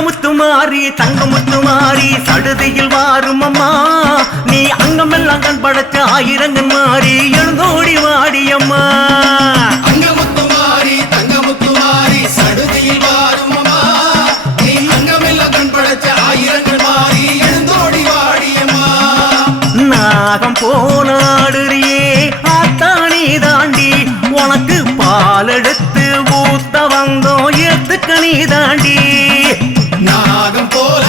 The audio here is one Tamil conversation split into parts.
அங்கமுத்துமாரி தங்கமுத்துமாரி சடுதியில் வாரும் அம்மா நீ அங்கமெல்லாம் கண் படைச்ச ஆயிரங்கன் மாறி எழுந்தோடி வாடியம்மா அங்கமுத்துமாரி தங்கமுத்துமாரி சடுதியில் வாரும் அம்மா நீ அங்கமெல்லாம் கண் படைச்ச ஆயிரங்கன் மாறி எழுந்தோடி வாடியம்மா நாகம் போனாடுறியே ஆத்தானி தாண்டி உனக்கு பால் எடுத்து ஊத்த வந்தோம் ஏத்துக்க நீ தாண்டி நாகம் போல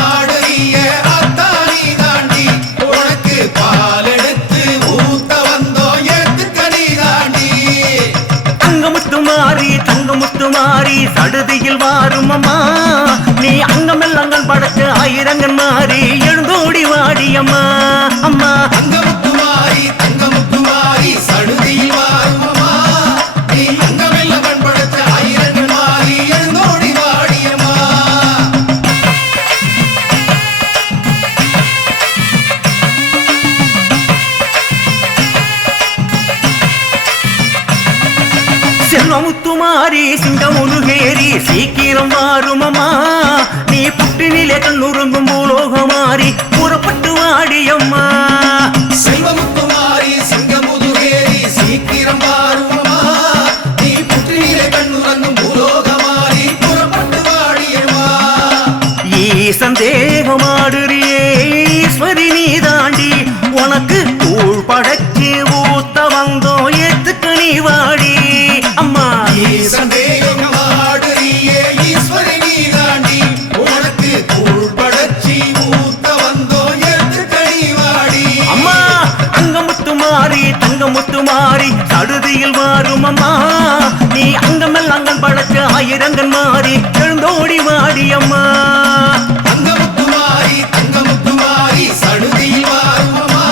ஆடுறிய அத்தானி தாண்டி உனக்கு பால் எடுத்து ஊத்த வந்தோம் ஏத்துக்க நீ தாண்டி அங்கமுத்துமாரி தங்கமுத்துமாரி சடுதியில் வாரும் அம்மா நீ அங்கமெல்லாம் கண் படைச்ச ஆயிரங்கன் மாறி எழுந்தோடி வாடியம்மா அம்மா அங்கமுத்துமாரி தங்கமுத்துமாரி சடுதியில் வாரும் அம்மா நீ அங்கமெல்லாம் கண் படைச்ச ஆயிரங்கன் மாறி எழுந்தோடி வாடியம்மா செல்வமுத்துமாரி சிங்கமுனுகேரி சீக்கிரம் வாரும் அம்மா நீ புட்டினிலே கண்ணுறங்கும் பூலோகமாரி புறப்பட்டு வாடியம்மா செல்வமுத்துமாரி சிங்கமுதுகேரி சீக்கிரம் வாரும் அம்மா நீ புற்றினிலே கண்ணுறங்கும் பூலோகமாரி புறப்பட்டு வாடியம்மா ஈசன் தேகமாடுறியே ஈஸ்வரி நீ தாண்டி உனக்கு கூழ் படைச்சு ஊத்த வந்தோம் ஏத்துக்க நீ வாடி அம்மா ஈசன் தேகம் ஆடுறியே ஈஸ்வரி நீ தாண்டி உனக்கு கூழ் படைச்சி ஊத்த வந்தோம் ஏத்துக்க நீ வாடி அம்மா அங்கமுத்துமாரி தங்கமுத்துமாரி சடுதியில் வாரும் அம்மா நீ அங்கமெல்லாம் கண் படைச்ச ஆயிரங்கன் மாறி எழுந்தோடி வாடி அம்மா அங்கமுத்துமாரி தங்கமுத்துமாரி சடுதியில் வாரும் அம்மா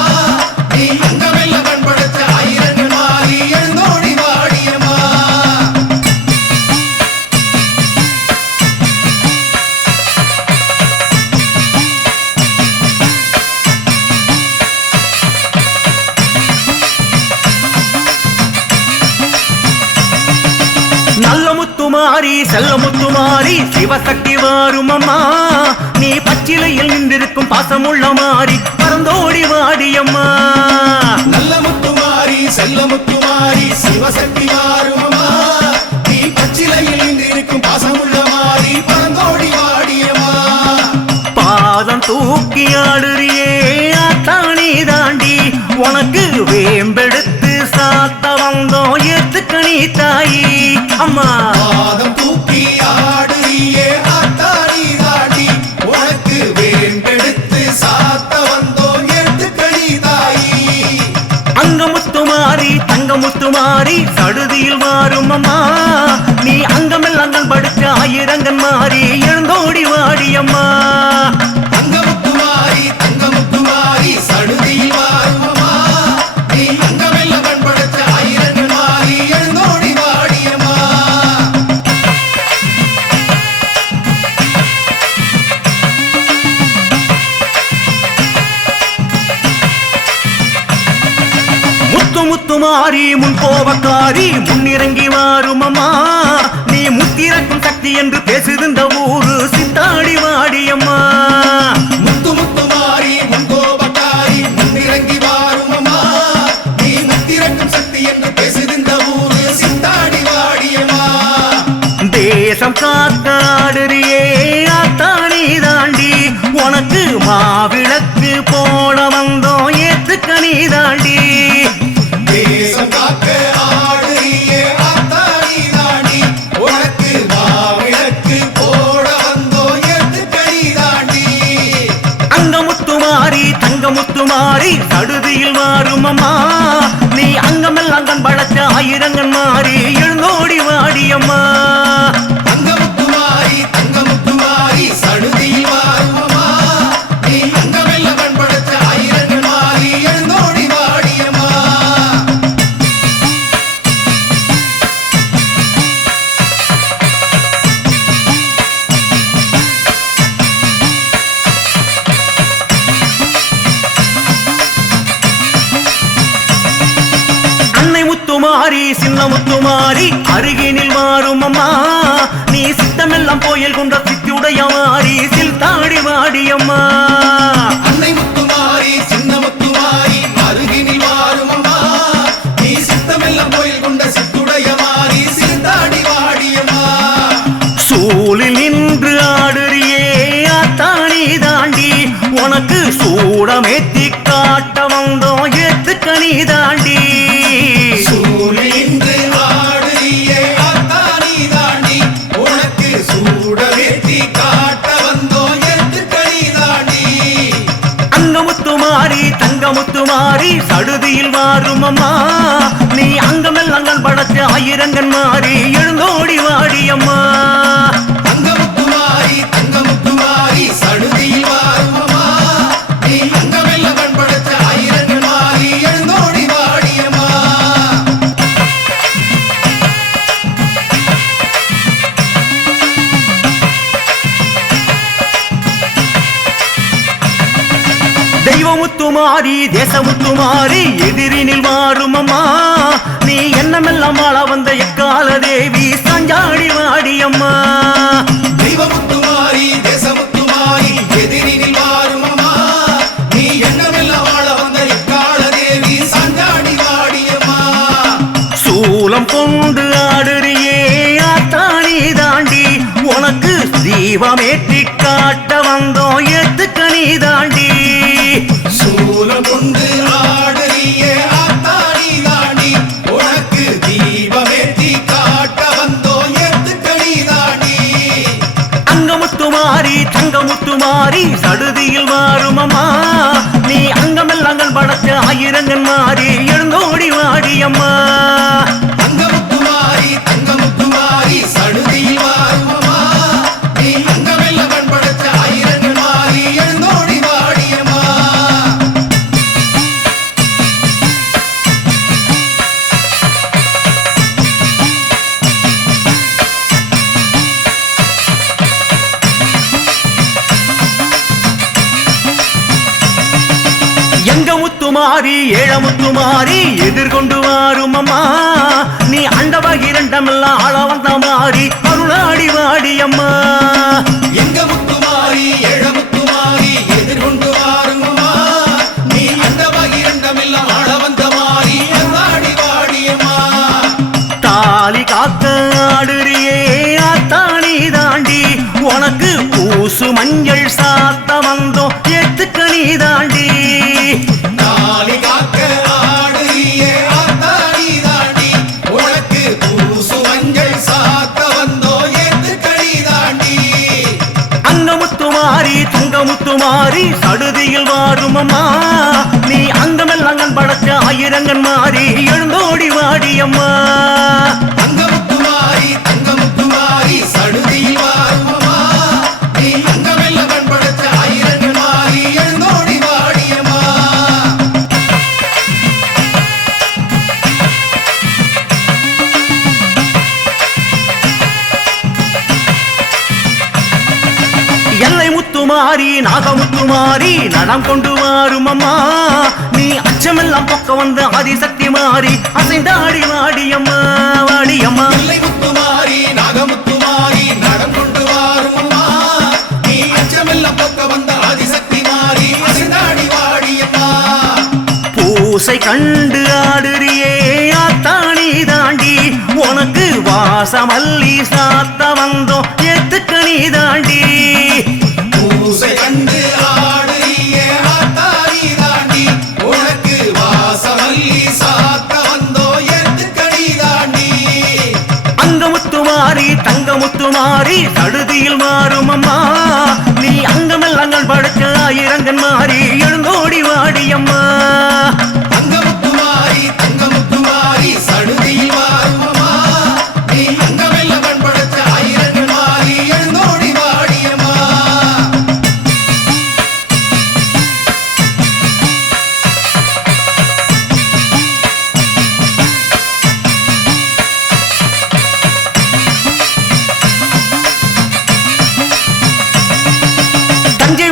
நீ அங்கமெல்லாம் கண் படைச்ச ஆயிரங்கன் மாறி எழுந்தோடி வாடியம்மா நல்ல முத்துமாரி செல்ல முத்துமாரி சிவசக்தி வாரும் அம்மா நீ பச்சிலையில் நின்றிருக்கும் பாசமுள்ள மாறி பறந்தோடி வாடியம்மா நல்ல முத்துமாரி செல்ல முத்துமாரி சிவசக்தி வாரும் அம்மா நீ பச்சிலையில் நின்றிருக்கும் பாசமுள்ள மாறி பறந்தோடி வாடியம்மா பாதம் தூக்கி ஆடுறியே ஆத்தானி தாண்டி உனக்கு வேம்பெடுத்து சாத்த வந்தோம் ஏத்துக்க நீ தாயி அம்மா பாதம் தூக்கி ஆடுறியே அத்தாரி தாடி உனக்கு வேம்பெடுத்து சாத்த வந்தோம் ஏத்துக்கடி தாயி அங்கமுத்துமாரி தங்கமுத்துமாரி சடுதியில் வாரும் அம்மா நீ அங்கமெல்லாம் கண் படிச்ச ஆயிரங்கன் மாறி எழுந்தோடி வாடியம்மா அங்கமுத்துமாரி தங்கமுத்துமாரி சடுதியில் வாரும் அம்மா நீ அங்கமெல்லாம் கண் படைச்ச ஆயிரங்கள் மாறி எழுந்தோடி வாடியம்மா முத்துமாரி முன் கோபக்காரி முன்னிறங்கி வாரும் அம்மா நீ முத்திரக்கும் சக்தி என்று பேசுகின்ற ஊரு சித்தாடி வாடியம்மா முத்துமாரி முன்கோபக்காரி முன்னிறங்கி வாரும் அம்மா நீ முத்திரக்கும் சக்தி என்று பேசுகின்ற ஊரு சித்தாடி வாடியம்மா தேசம் காத்தாடுறியே ஆத்தானி தாண்டி உனக்கு மாவிளக்கு போட வந்தோம் ஏத்துக்க நீ தாண்டி தேசம் காக்க ஆடுறியே அத்தாரி தாண்டி உனக்கு மாவிளக்கு போட வந்தோம் ஏத்துக்கடி தாண்டி அங்கமுத்துமாரி தங்கமுத்துமாரி சடுதியில் வாரும் அம்மா நீ அங்கமெல்லாம் கண் படைச்ச ஆயிரங்கன் மாறி எழுந்தோடி வாடியம்மா அங்கமுத்துமாரி தங்கமுத்துமாரி சடுதியில் வாரும் அம்மா நீ அங்கமெல்லாம் கண் படைச்ச ஆயிரங்கள் மாறி எழுந்தோடி வாடியம்மா அன்னை முத்துமாரி சின்ன முத்துமாரி அருகினில் வாரும் அம்மா நீ சித்தமெல்லாம் கோயில் கொண்ட சித்தி சிறப்புடைய மாறி சில்தாடி வாடியம்மா அன்னை முத்துமாரி சின்ன முத்துமாரி அருகினில் வாரும் அம்மா நீ சித்தமெல்லாம் கோயில் கொண்ட சித்துடைய மாறி சிந்தாடி வாடியம்மா சூழில் நின்று ஆடுறியே ஆத்தானி தாண்டி உனக்கு சூடமேத்தி காட்ட வந்தோம் ஏத்துக்கணி தாண்டி சூழின்று ஆடுறியே ஆத்தானி தாண்டி உனக்கு சூடவேத்தி காட்ட வந்தோம் ஏத்துக்கணி தாண்டி அங்கமுத்துமாரி தங்கமுத்துமாரி சடுதியில் வாரும் அம்மா நீ அங்கமெல்லாம் படைச்ச ஆயிரங்கன் மாறி எழுந்தோடி வாடியம்மா அங்கமுத்துமாரி தங்கமுத்துமாரி சடுதியில் வாரும் அம்மா நீ அங்கமெல்லாம் பண்படுத்த ஆயிரங்கள் மாறி எழுந்தோடி வாடியம்மா தெய்வமுத்துமாரி தேசமுத்துமாரி எதிரினில் மாறும் அம்மா நீ என்னமெல்லாம் ஆள வந்த எக்கால தேவி சஞ்சாடி வாடியம்மா தெய்வமுத்துமாரி தேசமுத்துமாரி எதிரினில் வாரும் அம்மா நீ எண்ணமெல்லாம் வாழ வந்த இக்கால தேவி சஞ்சாடி வாடியம்மா சூலம் கொண்டு ஆடுறியே ஆத்தானி தாண்டி உனக்கு தீபமேற்றி காட்ட வந்தோம் ஏத்துக்கணி தாண்டி சூலம் கொண்டு ஆடுறியே ஆத்தாடி தாண்டி உனக்கு தீபமேற்றி காட்ட வந்தோ ஏத்துக்கணி தாண்டி அங்கமுத்துமாரி தங்கமுத்துமாரி சடுதியில் மாறும் அம்மா நீ அங்கமெல்லாம் படைச்ச ஆயிரங்கன் மாறி எழுந்தோடி வாடியம்மா அங்கமுத்துமாரி தங்கமுத்துமாரி சடுதியில் வாரும் அம்மா நீ அங்கமெல்லாம் பண்படுத்த ஆயிரங்கள் மாறி எழுந்தோடி வாடியம்மா எங்கமுத்துமாரி ஏழமுத்துமாரி எதிர்கொண்டு வாரும் அம்மா நீ அண்டவகிரண்டமெல்லாம் ஆள வந்த மாறி அருளாடி வாடியம்மா எங்க முத்துமாரி ஏழமுத்துமாரி எதிர்கொண்டு வாரும் அம்மா நீ அண்டவாகி இரண்டமெல்லாம் ஆள வந்த மாறி அந்தாடி வாடியம்மா தாலி காக்க ஆடுறியே ஆத்தானி தாண்டி உனக்கு பூசு மஞ்சள் சாத்த வந்தோம் ஏத்துக்கணி தாண்டி தாலி காக்க ஆடுறியே ஆத்தாடி தாண்டி உனக்கு பூசு மஞ்சள் சாத்த வந்தோ ஏத்துக்கடி தாண்டி அங்கமுத்துமாரி தங்கமுத்துமாரி சடுதியில் வாரும் அம்மா நீ அங்கமெல்லாம் படைச்ச ஆயிரங்கன் மாறி எழுந்தோடி வாடியம்மா அங்கமுத்துமாரி தங்கமுத்துமாரி சடுதியில் வாரும் அம்மா நீ அங்கமெல்லாம் பண்படுத்த ஆயிரங்கள் மாறி எழுந்தோடி வாடியம்மா எல்லை முத்துமாரி நாகமுத்துமாரி நடம் கொண்டு வாரும் அம்மா நீ அச்சமெல்லாம் பக்க வந்த ஆதிசக்தி மாறி அசைந்தாடி வாடியம்மா வாடியம்மா எல்லை முத்துமாரி நாகமுத்துமாரி நடம் கொண்டு வாரும் அம்மா நீ அச்சமெல்லாம் பக்க வந்த ஆதிசக்தி மாறி அசைந்தாடி வாடியம்மா பூசை கண்டு ஆடுறியே ஆத்தானி தாண்டி உனக்கு வாசமல்லி சாத்த வந்தோம் ஏத்துக்கணி தாண்டி பூசை கண்டு ஆடுறியே ஆத்தாடி தாண்டி உனக்கு வாசமல்லி சாத்த வந்தோ ஏத்துக்கடி தாண்டி அங்கமுத்துமாரி தங்கமுத்துமாரி சடுதியில் மாறும் அம்மா நீ அங்கமெல்லாம் படைச்ச ஆயிரங்கன் மாறி எழுந்தோடி வாடியம்மா அங்கமுத்துமாரி தங்கமுத்துமாரி சடுதியில் வாரும் அம்மா நீ அங்கமெல்லாம் பண்படுத்த ஆயிரங்கள் மாறி எழுந்தோடி வாடியம்மா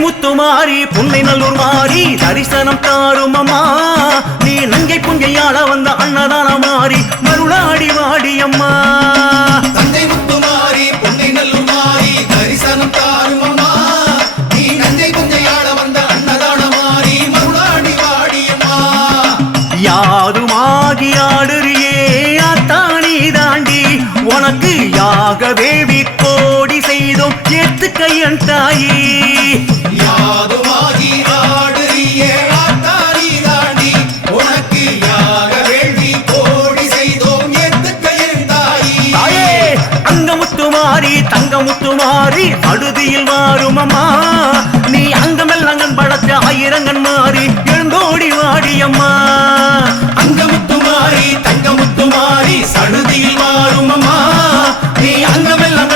முத்துமாரி புன்னை நல்லூர் மாறி தரிசனம் தாரும் அம்மா நீ நங்கை புஞ்சையாள வந்த அன்னதான மாறி மருளாடி வாடியம்மா தந்தை முத்துமாரி பொன்னை நல்லூர் மாறி தரிசனம் தாரும் யாக வேள்வி கோடி செய்தோம் ஏத்துக்கையன் தாயே யாதுமாகி ஆடுறியே ஆத்தாரி தாண்டி உனக்கு யாக வேள்வி கோடி செய்தோம் ஏத்துக்கையன் தாயி தாயே அங்கமுத்துமாரி தங்கமுத்துமாரி அடுதியில் மாறும் அம்மா நீ அங்கமெல்லாம் படைச்ச ஆயிரங்கன் மாறி எழுந்தோடி வாடியம்மா அங்கமுத்துமாரி தங்கமுத்துமாரி சடுதியில் மாறும் அம்மா நீ அங்கமெல்லாம்